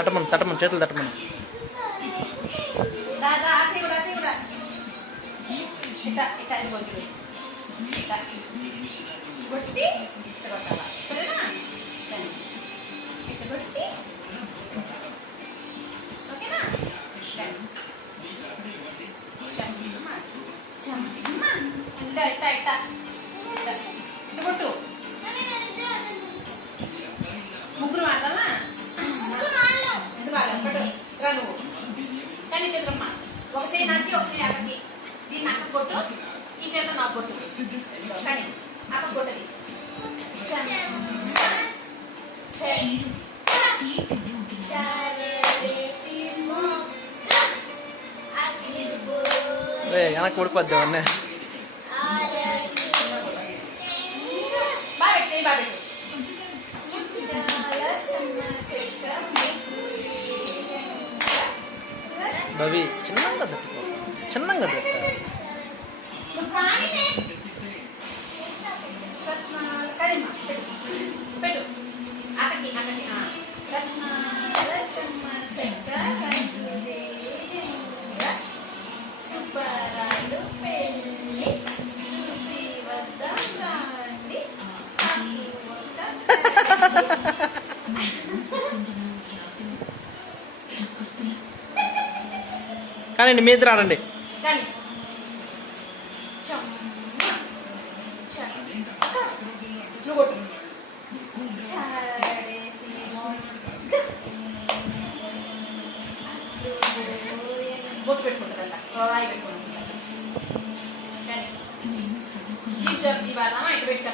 తట్టమను చేతులు తట్టమను. ముగ్గురు ఆడదామా? ఎందుకు ఆడదు నువ్వు కానీ చంద్రమ్మ ఒక చేయి నాకి ఒక చేయి అక్కడికి. దీన్ని అక్క కొట్టు, ఈ చేత నాకు కొట్టు. కానీ అక్క కొట్టది. వెనక్కి ఉడిపోద్ది అవన్నీ. భవి చిన్నంగా తట్టుకో, చిన్నంగా తట్ట. పెట్టు అక్కకి అక్కకి. సుబ్బరాలు పెళ్ళి చూసి వద్దాం రండి. కానీ మీ ఇద్దరు ఆడండి. కానీ బొట్టు పెట్టుకుంటుందంట, రాయి పెట్టుకుంటుంది. కానీ జీవాడమా ఇటు పెట్టి